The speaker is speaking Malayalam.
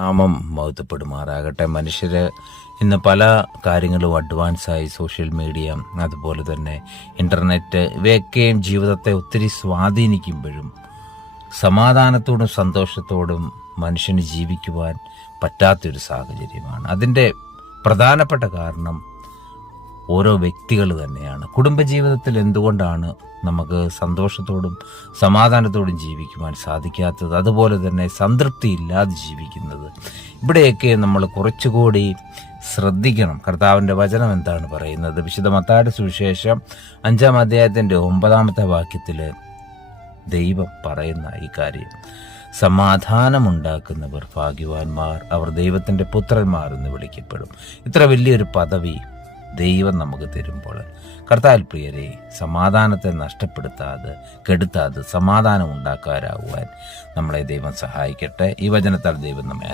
നാമം മഹത്വപ്പെടുമാറാകട്ടെ. മനുഷ്യര് ഇന്ന് പല കാര്യങ്ങളും അഡ്വാൻസായി, സോഷ്യൽ മീഡിയ അതുപോലെ തന്നെ ഇൻ്റർനെറ്റ് ഇവയൊക്കെയും ജീവിതത്തെ ഒത്തിരി സ്വാധീനിക്കുമ്പോഴും സമാധാനത്തോടും സന്തോഷത്തോടും മനുഷ്യന് ജീവിക്കുവാൻ പറ്റാത്തൊരു സാഹചര്യമാണ്. അതിൻ്റെ പ്രധാനപ്പെട്ട കാരണം ഓരോ വ്യക്തികൾ തന്നെയാണ്. കുടുംബജീവിതത്തിൽ എന്തുകൊണ്ടാണ് നമുക്ക് സന്തോഷത്തോടും സമാധാനത്തോടും ജീവിക്കുവാൻ സാധിക്കാത്തത്, അതുപോലെ തന്നെ സംതൃപ്തി ഇല്ലാതെ ജീവിക്കുന്നത്? ഇവിടെയൊക്കെ നമ്മൾ കുറച്ചുകൂടി ശ്രദ്ധിക്കണം. കർത്താവിൻ്റെ വചനം എന്താണ് പറയുന്നത്? വിശുദ്ധ മത്തായിയുടെ സുവിശേഷം 5-ാം അധ്യായത്തിൻ്റെ 9-ാമത്തെ വാക്യത്തിൽ ദൈവം പറയുന്ന ഈ കാര്യം, സമാധാനമുണ്ടാക്കുന്നവർ ഭാഗ്യവാന്മാർ, അവർ ദൈവത്തിൻ്റെ പുത്രന്മാർ എന്ന് വിളിക്കപ്പെടും. ഇത്ര വലിയൊരു പദവി ദൈവം നമുക്ക് തരുമ്പോൾ കർത്താവിൽ പ്രിയരെ, സമാധാനത്തെ നഷ്ടപ്പെടുത്താതെ കെടുത്താതെ സമാധാനം ഉണ്ടാക്കാനാകുവാൻ നമ്മളെ ദൈവം സഹായിക്കട്ടെ. ഈ വചനത്താൽ ദൈവം നമ്മെ